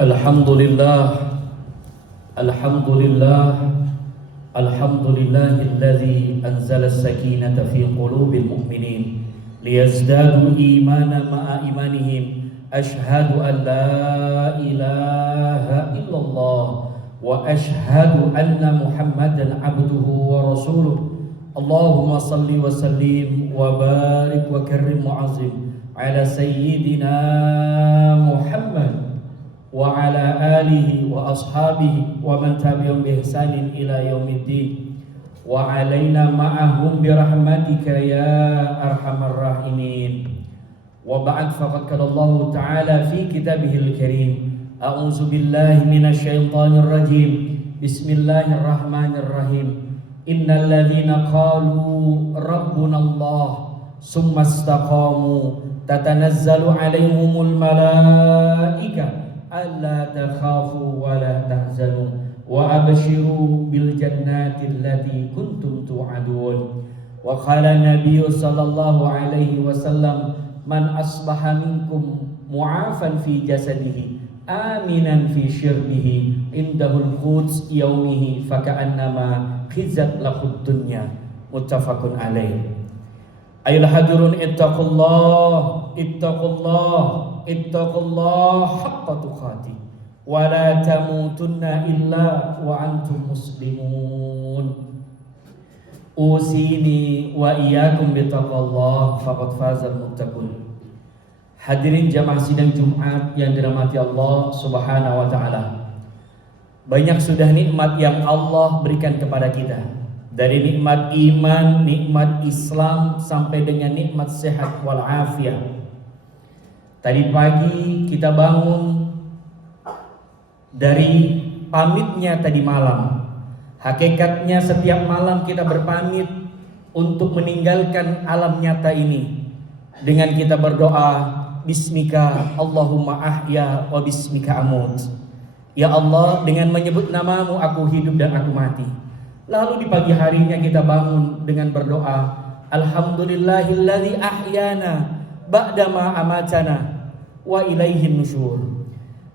Alhamdulillah, Alhamdulillah, Alhamdulillahilladzi anzala as-sakinata fi qulubil mu'minin liyazdadu imanan ma'a imanihim. Ashhadu an la ilaha illallah wa ashhadu anna Muhammadan abduhu wa rasuluh. Allahumma salli wa sallim wa barik wa karrim mu'azzim ala sayyidina Muhammad wa ala alihi wa ashabihi wa man tabi'ahum bi ihsanin ila yaumiddin wa alaina ma'ahum bi rahmatika ya arhamar rahimin. Wa ba'd, faqad qala Allah ta'ala fi kitabihil karim, a'udzu billahi minasy syaithanir rajim, bismillahirrahmanirrahim. Innal ladzina qalu rabbuna Allah summa istaqamu tatanazzalu 'alaihimul malaikah alla takhafu wa la tahzanu wa abshiru bil jannati allati kuntum tu'adun. Wa qala Nabi sallallahu alaihi wasallam, man asbaha minkum mu'afan fi jasadihi aminan fi syirbihi indahul quds yaumihi faka'annama khizat lahud dunya. Muttafaqun alaih. Ayol hadirun ittaqullah, ittaqullah, ittaqullah haqqa tuqatih wa la tamutunna illa wa antum muslimun. Usini wa iyyakum bittaqullah faqad fazal muttaqun. Hadirin jamaah sidang Jumat yang dirahmati Allah Subhanahu wa taala. Banyak sudah nikmat yang Allah berikan kepada kita. Dari nikmat iman, nikmat Islam, sampai dengan nikmat sehat walafiat. Tadi pagi kita bangun dari pamitnya tadi malam. Hakikatnya setiap malam kita berpamit untuk meninggalkan alam nyata ini dengan kita berdoa, Bismika Allahumma ahya wa bismika amut. Ya Allah, dengan menyebut namamu aku hidup dan aku mati. Lalu di pagi harinya kita bangun dengan berdoa, Alhamdulillahilladzi ahyana ba'dama amatana wa ilaihin nusyur.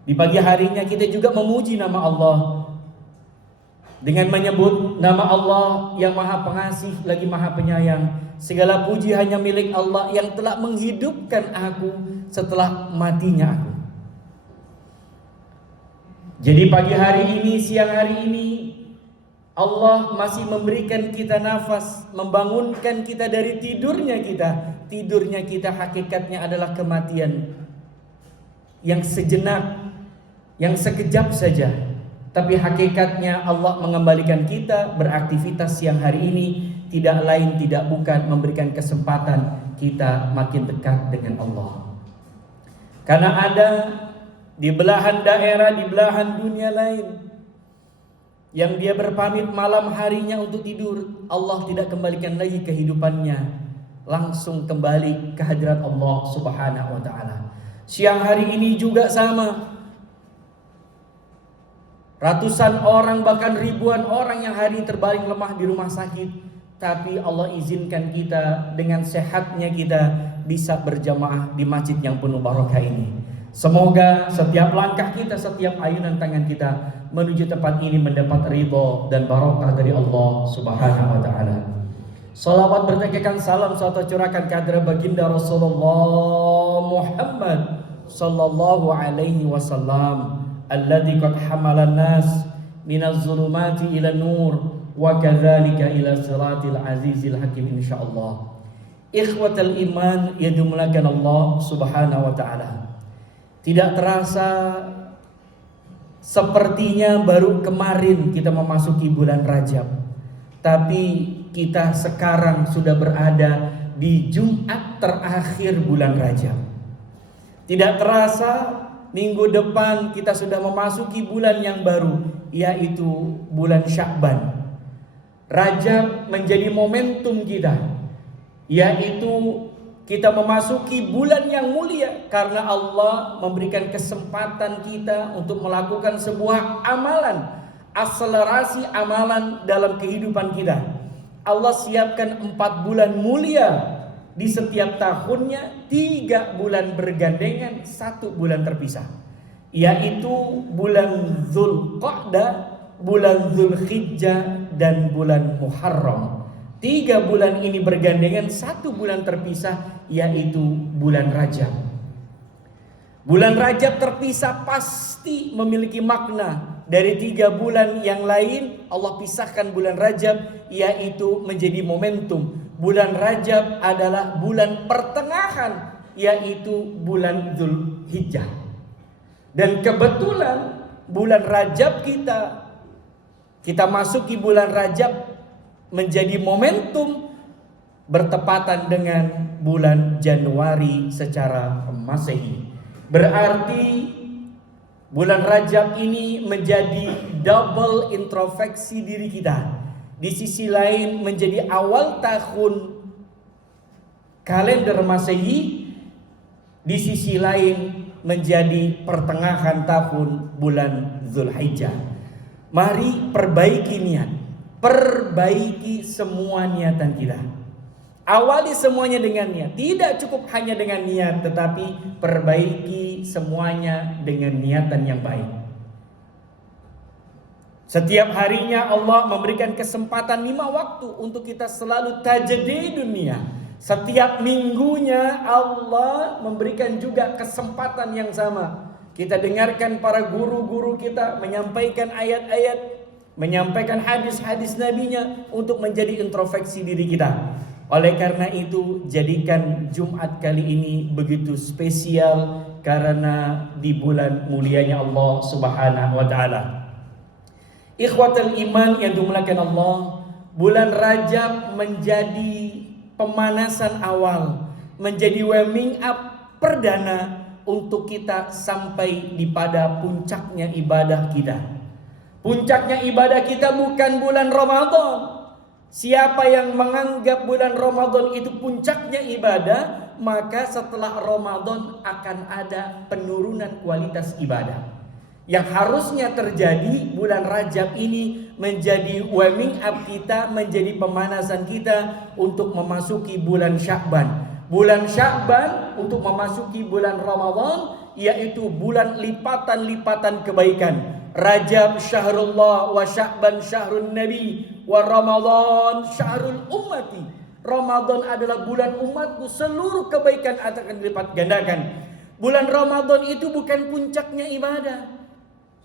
Di pagi harinya kita juga memuji nama Allah dengan menyebut nama Allah yang Maha Pengasih lagi Maha Penyayang. Segala puji hanya milik Allah yang telah menghidupkan aku setelah matinya aku. Jadi pagi hari ini, siang hari ini, Allah masih memberikan kita nafas, membangunkan kita dari tidurnya kita. Tidurnya kita hakikatnya adalah kematian yang sejenak, yang sekejap saja. Tapi hakikatnya Allah mengembalikan kita beraktivitas siang hari ini tidak lain tidak bukan memberikan kesempatan kita makin dekat dengan Allah. Karena ada di belahan daerah, di belahan dunia lain yang dia berpamit malam harinya untuk tidur, Allah tidak kembalikan lagi kehidupannya, langsung kembali ke hadirat Allah Subhanahu wa taala. Siang hari ini juga sama. Ratusan orang bahkan ribuan orang yang hari ini terbaring lemah di rumah sakit, tapi Allah izinkan kita dengan sehatnya kita bisa berjamaah di masjid yang penuh barokah ini. Semoga setiap langkah kita, setiap ayunan tangan kita menuju tempat ini mendapat ridho dan barokah dari Allah Subhanahu wa taala. Salawat bertegakan salam serta curahkan kehadirat baginda Rasulullah Muhammad sallallahu alaihi wasallam, alladzi qad hamalan nas minaz zulumati ila nur wa kadzalika ila siratil azizil hakim insyaallah. Ikhwatal iman yang dimuliakan Allah Subhanahu wa taala. Tidak terasa sepertinya baru kemarin kita memasuki bulan Rajab, tapi kita sekarang sudah berada di Jumat terakhir bulan Rajab. Tidak terasa minggu depan kita sudah memasuki bulan yang baru, yaitu bulan Sya'ban. Rajab menjadi momentum kita, yaitu kita memasuki bulan yang mulia karena Allah memberikan kesempatan kita untuk melakukan sebuah amalan, akselerasi amalan dalam kehidupan kita. Allah siapkan 4 bulan mulia di setiap tahunnya, 3 bulan bergandengan, 1 bulan terpisah. yaitu bulan Dzulqa'dah, bulan Dzulhijjah, dan bulan Muharram. 3 bulan ini bergandengan, 1 bulan terpisah, yaitu bulan Rajab. Bulan Rajab terpisah pasti memiliki makna. Dari 3 bulan yang lain Allah pisahkan bulan Rajab, yaitu menjadi momentum. Bulan Rajab adalah bulan pertengahan, yaitu bulan Dzulhijjah. Dan kebetulan bulan Rajab kita masuki bulan Rajab menjadi momentum bertepatan dengan bulan Januari secara Masehi. Berarti bulan Rajab ini menjadi double introspeksi diri kita. Di sisi lain menjadi awal tahun kalender Masehi, di sisi lain menjadi pertengahan tahun bulan Dzulhijjah. Mari perbaiki niat, perbaiki semua niatan kita. Awali semuanya dengan niat. Tidak cukup hanya dengan niat, tetapi perbaiki semuanya dengan niatan yang baik. Setiap harinya Allah memberikan kesempatan 5 waktu untuk kita selalu tajdidun niat. Setiap minggunya Allah memberikan juga kesempatan yang sama. Kita dengarkan para guru-guru kita menyampaikan ayat-ayat, menyampaikan hadis-hadis nabinya untuk menjadi introspeksi diri kita. Oleh karena itu, jadikan Jumat kali ini begitu spesial karena di bulan mulianya Allah Subhanahu wa taala. Ikhwatul iman yang dimuliakan Allah, bulan Rajab menjadi pemanasan awal, menjadi warming up perdana untuk kita sampai di pada puncaknya ibadah kita. Puncaknya ibadah kita bukan bulan Ramadan. Siapa yang menganggap bulan Ramadan itu puncaknya ibadah, maka setelah Ramadan akan ada penurunan kualitas ibadah. Yang harusnya terjadi bulan Rajab ini menjadi warming up kita, menjadi pemanasan kita untuk memasuki bulan Sya'ban. Bulan Sya'ban untuk memasuki bulan Ramadan, yaitu bulan lipatan-lipatan kebaikan. Rajab syahrullah wa Sya'ban syahrun nabi wa Ramadan syahrul ummati. Ramadan adalah bulan umatku, seluruh kebaikan akan dilipat gandakan. Bulan Ramadan itu bukan puncaknya ibadah.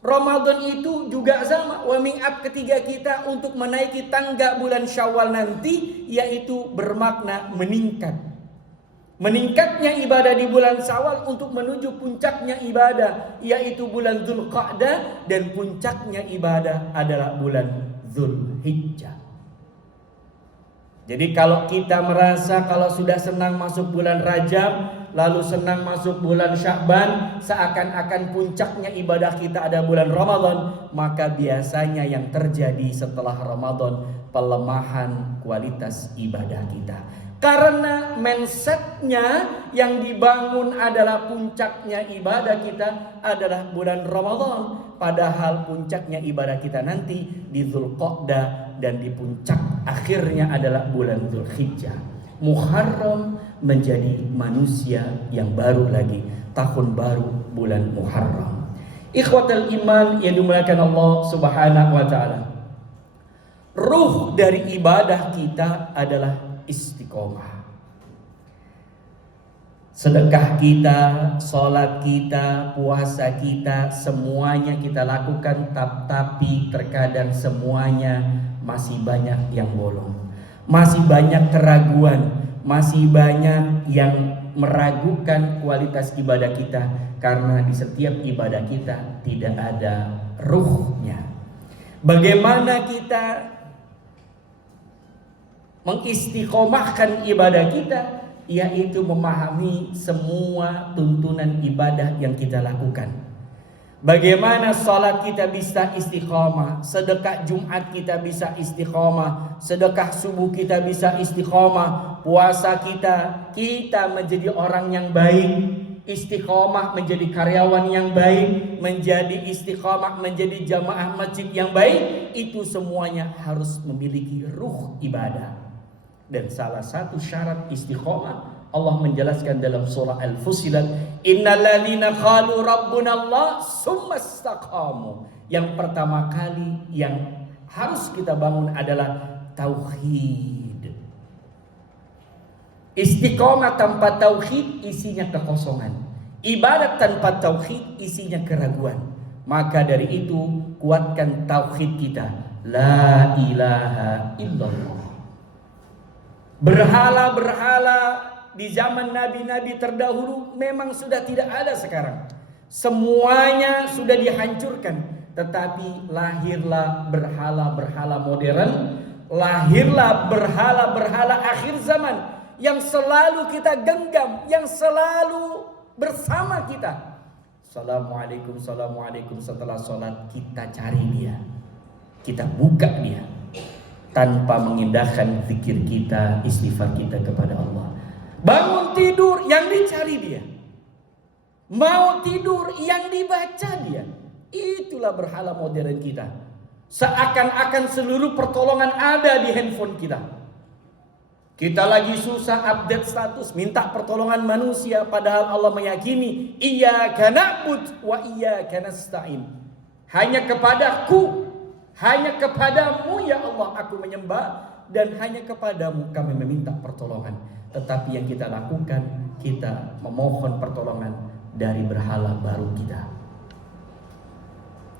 Ramadan itu juga sama warming up ketiga kita untuk menaiki tangga bulan Syawal nanti, yaitu bermakna meningkat. Meningkatnya ibadah di bulan Syawal untuk menuju puncaknya ibadah, yaitu bulan Dzulqa'dah, dan puncaknya ibadah adalah bulan Dzulhijjah. Jadi kalau kita merasa kalau sudah senang masuk bulan Rajab, lalu senang masuk bulan Sya'ban, seakan-akan puncaknya ibadah kita ada bulan Ramadan, maka biasanya yang terjadi setelah Ramadan pelemahan kualitas ibadah kita. Karena mindsetnya yang dibangun adalah puncaknya ibadah kita adalah bulan Ramadan, padahal puncaknya ibadah kita nanti di Dzulqa'dah, dan di puncak akhirnya adalah bulan Dzulhijjah. Muharram menjadi manusia yang baru lagi, tahun baru bulan Muharram. Ikhwatal iman yang dimuliakan Allah Subhanahu wa taala. Ruh dari ibadah kita adalah istiqomah. Sedekah kita, sholat kita, puasa kita, semuanya kita lakukan, tapi terkadang semuanya masih banyak yang bolong. Masih banyak keraguan, masih banyak yang meragukan kualitas ibadah kita, karena di setiap ibadah kita tidak ada ruhnya. Bagaimana kita mengistiqomahkan ibadah kita, yaitu memahami semua tuntunan ibadah yang kita lakukan. Bagaimana salat kita bisa istiqomah, sedekah Jumat kita bisa istiqomah, sedekah subuh kita bisa istiqomah, puasa kita menjadi orang yang baik, istiqomah menjadi karyawan yang baik, menjadi istiqomah menjadi jamaah masjid yang baik. Itu semuanya harus memiliki ruh ibadah. Dan salah satu syarat istiqomah Allah menjelaskan dalam surah Al-Fussilat, innal ladzina qalu rabbuna Allah tsumma istaqamu. Yang pertama kali yang harus kita bangun adalah tauhid. Istiqomah tanpa tauhid isinya kekosongan. Ibadat tanpa tauhid isinya keraguan. Maka dari itu kuatkan tauhid kita. La ilaha illallah. Berhala-berhala di zaman nabi-nabi terdahulu memang sudah tidak ada sekarang. Semuanya sudah dihancurkan. Tetapi lahirlah berhala-berhala modern. Lahirlah berhala-berhala akhir zaman yang selalu kita genggam, yang selalu bersama kita. Assalamualaikum, assalamualaikum, setelah sholat kita cari dia, kita buka dia, tanpa mengindahkan zikir kita, istighfar kita kepada Allah. Bangun tidur yang dicari dia, mau tidur yang dibaca dia. Itulah berhala modern kita. Seakan-akan seluruh pertolongan ada di handphone kita. Kita lagi susah update status, minta pertolongan manusia, padahal Allah meyakini iyyaka na'budu wa iyyaka nasta'in. Hanya kepadaku, hanya kepadamu ya Allah aku menyembah, dan hanya kepadamu kami meminta pertolongan. Tetapi yang kita lakukan, kita memohon pertolongan dari berhala baru kita.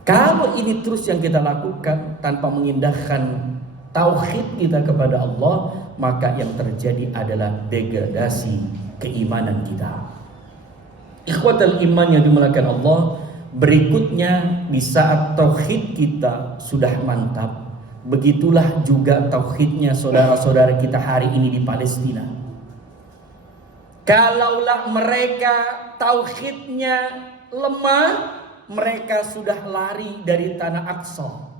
Kalau ini terus yang kita lakukan tanpa mengindahkan tauhid kita kepada Allah, maka yang terjadi adalah degradasi keimanan kita. Ikhwatal iman yang dimuliakan Allah, berikutnya di saat tauhid kita sudah mantap, begitulah juga tauhidnya saudara-saudara kita hari ini di Palestina. Kalaulah mereka tauhidnya lemah, mereka sudah lari dari tanah Aqsa.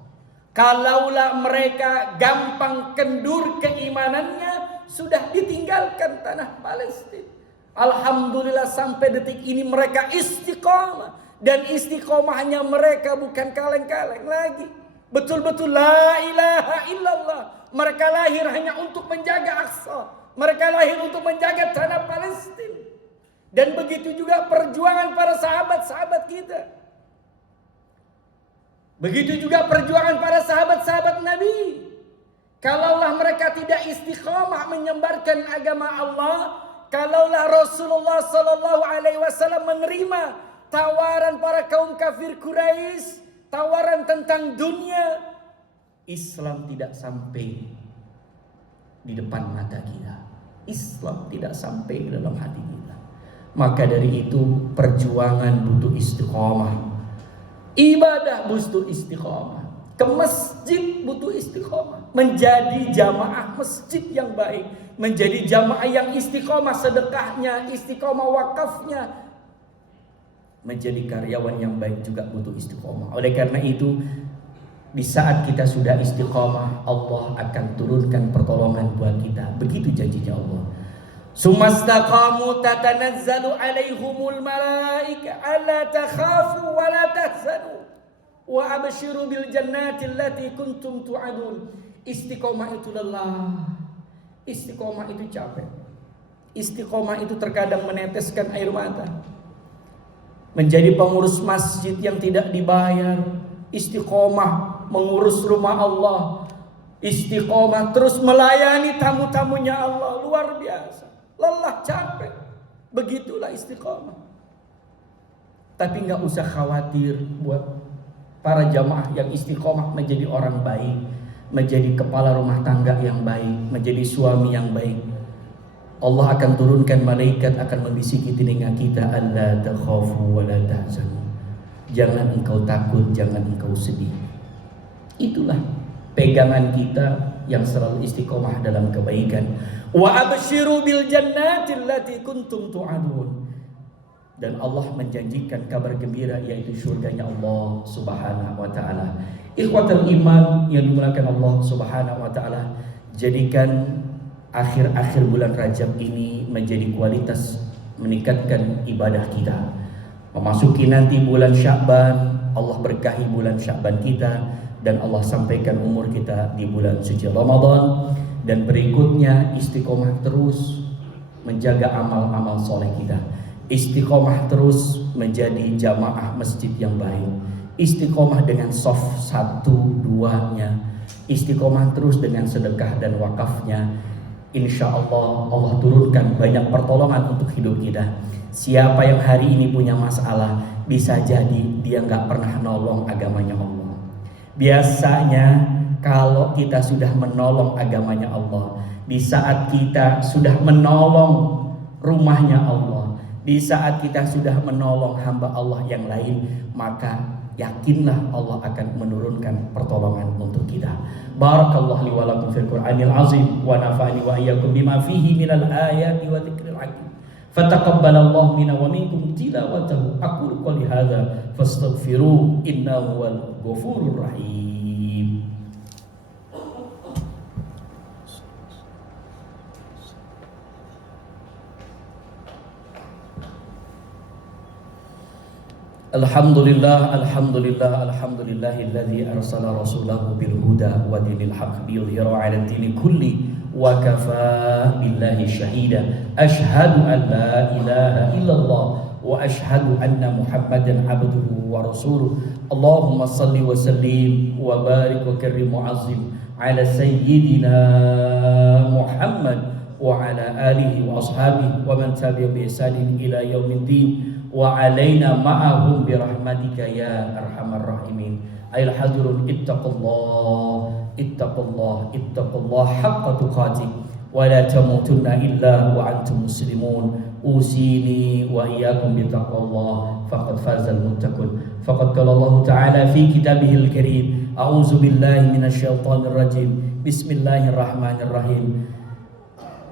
Kalaulah mereka gampang kendur keimanannya, sudah ditinggalkan tanah Palestina. Alhamdulillah sampai detik ini mereka istiqomah. Dan istiqomahnya mereka bukan kaleng-kaleng lagi. Betul-betul la ilaha illallah. Mereka lahir hanya untuk menjaga Aqsa. Mereka lahir untuk menjaga tanah Palestina. Dan begitu juga perjuangan para sahabat-sahabat kita. Begitu juga perjuangan para sahabat-sahabat Nabi. Kalaulah mereka tidak istiqomah menyebarkan agama Allah, kalaulah Rasulullah sallallahu alaihi wasallam menerima tawaran para kaum kafir Quraisy, tawaran tentang dunia, Islam tidak sampai di depan mata kita. Islam tidak sampai di dalam hati kita. Maka dari itu perjuangan butuh istiqomah. Ibadah butuh istiqomah. Ke masjid butuh istiqomah. Menjadi jamaah masjid yang baik, menjadi jamaah yang istiqomah sedekahnya, istiqomah wakafnya. Menjadi karyawan yang baik juga butuh istiqomah. Oleh karena itu, di saat kita sudah istiqomah, Allah akan turunkan pertolongan buat kita. Begitu janjinya Allah. Sumastaqamu tatanazzalu alaihumul malaika alla takhafu wa la tahzanu wa abshiru bil jannati allati kuntum tu'adun. Istiqomah itu lelah. Istiqomah itu capek. Istiqomah itu terkadang meneteskan air mata. Menjadi pengurus masjid yang tidak dibayar. Istiqomah mengurus rumah Allah. Istiqomah terus melayani tamu-tamunya Allah. Luar biasa. Lelah, capek. Begitulah istiqomah. Tapi gak usah khawatir buat para jamaah yang istiqomah menjadi orang baik, menjadi kepala rumah tangga yang baik, menjadi suami yang baik. Allah akan turunkan malaikat akan membisiki telinga kita, alla takhafu wa la tahzanu. Jangan engkau takut, jangan engkau sedih. Itulah pegangan kita yang selalu istiqomah dalam kebaikan. Wa abshiru bil jannati allati kuntum tu'adun. Dan Allah menjanjikan kabar gembira, yaitu surganya Allah Subhanahu wa taala. Ikhwatul iman yang dimuliakan Allah Subhanahu wa taala, jadikan akhir-akhir bulan Rajab ini menjadi kualitas meningkatkan ibadah kita. Memasuki nanti bulan Sya'ban, Allah berkahi bulan Sya'ban kita, dan Allah sampaikan umur kita di bulan suci Ramadan. Dan berikutnya istiqomah terus menjaga amal-amal soleh kita. Istiqomah terus menjadi jamaah masjid yang baik. Istiqomah dengan soft 1-2-nya. Istiqomah terus dengan sedekah dan wakafnya. Insya Allah Allah turunkan banyak pertolongan untuk hidup kita. Siapa yang hari ini punya masalah, bisa jadi dia gak pernah nolong agamanya Allah. Biasanya kalau kita sudah menolong agamanya Allah, di saat kita sudah menolong rumahnya Allah, di saat kita sudah menolong hamba Allah yang lain, maka yakinlah Allah akan menurunkan pertolongan untuk kita. Barakallahu li wa lakum fil Qur'anil azim wa nafa'ani wa iyyakum bima fihi minal ayati wa dzikril hakim. Fataqabbalallahu minna wa minkum tilawatahu. Aqulu qouli hadza fastaghfiru innahu huwal ghafurur rahim. Alhamdulillah, alhamdulillah, alhamdulillahilladzi arsala rasulahu bil huda wa dinil haqq liyudhhirahu 'ala ad-dini kulli wa kafaa billahi shahida. Asyhadu an la ilaha illallah wa asyhadu anna Muhammadan 'abduhu wa rasuluh. Allahumma shalli wa sallim wa barik wa karrim wa 'azzim 'ala sayyidina Muhammad wa 'ala alihi wa ashabihi wa man tabi'a bi ihsanin ila yaumiddin. Wa alaina ma'ahum birahmatika ya arhamar rahimin. Ayol hadirun ittaqullah haqqa tuqatih wa la tamutunna illa wa antum muslimun. Usini wa iyyakum bittaqwallah faqad fazal muttaqun. Faqad qala Allah ta'ala fi kitabihil karim, a'udzu billahi minasyaitonir rajim. Bismillahirrahmanirrahim.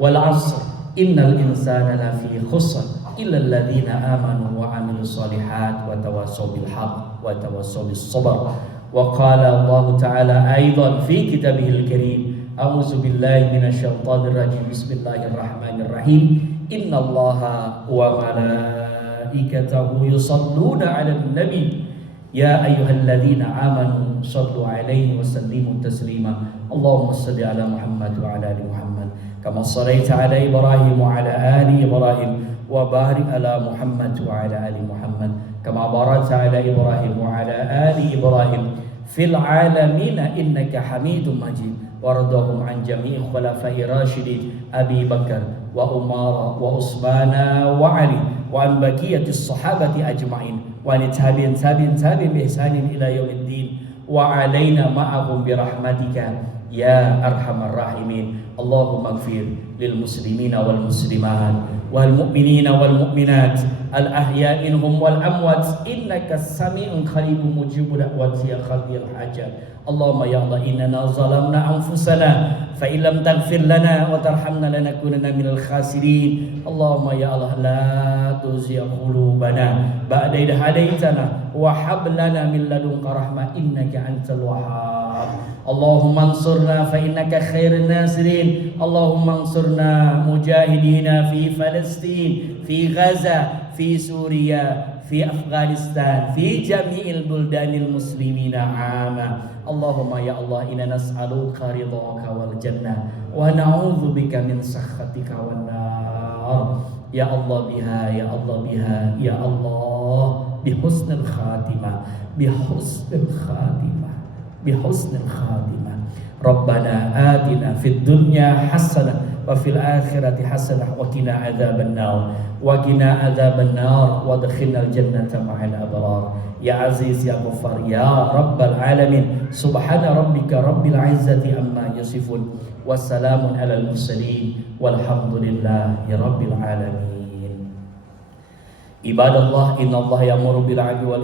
Wal 'asr innal insana lafi khusr illal ladzina amanu wa 'amilus solihat wa tawassaw bil haqq wa tawassaw bis sabr. Wa qala Allah ta'ala aidan fi kitabihil karim, a'udzu billahi minasyaitonir rajim. Bismillahirrahmanirrahim. Innallaha wa malaikatahu yusholluna 'alan nabi ya ayyuhalladzina amanu shallu 'alaihi wa sallimu taslima. Allahumma shalli 'ala Muhammad wa 'ala ali Muhammad kama shallaita 'ala Ibrahim wa 'ala ali Ibrahim wa barik ala Muhammad wa ala ali Muhammad kama barakta ala Ibrahim wa ala ali Ibrahim fil alamin innaka Hamidum Majid. Wardahum an jami'i khulafai rasyidin Abi Bakar wa Umar wa Utsman wa Ali wa an baqiyatis sahabati ajma'in wa an tabi'in bi ihsanin ila yaumiddin wa alaina ma'ahum bi rahmatika ya arhamar rahimin. Allahumma ighfir lil muslimina wal muslimat wal mu'minina wal mu'minat al ahya'i minhum wal amwat innaka sami'un qaribun mujibud da'wati ya qadiyal hajat. Allahumma ya Allah, inna zalamna anfusana fa illam taghfir lana wa tarhamna lanakunanna minal khasirin. Allahumma ya Allah, la tuzigh qulubana ba'da idh hadaitana wa hab lana min ladunka rahmah innaka antal wahhab. Allahumma ansurna fa innaka khairun nasirin. Allahumma ansurna mujahidina fi Palestin, fi Gaza, fi Suriya, fi Afghanistan, fi jami'il buldanil muslimina 'ama. Allahumma ya Allah, inna nas'aluka ridhaka wal jannah wa na'udzubika min sakhatika wan nar. Ya Allah biha, ya Allah biha, ya Allah bihusnil khatimah, bihusnil khatimah, bihusnil khatimah. Rabbana atina fid dunya hasanah wa fil akhirati hasanah wa qina adzabannar wa qina adzabannar wa adkhilnal jannata ma'al abrar. Ya Aziz ya Ghaffar ya Rabbal alamin. Subhana rabbika rabbil izzati amma yasifun wassalamun alal mursalin walhamdulillahi rabbil alamin. Ibadallah, innallaha ya'muru bil 'adli wal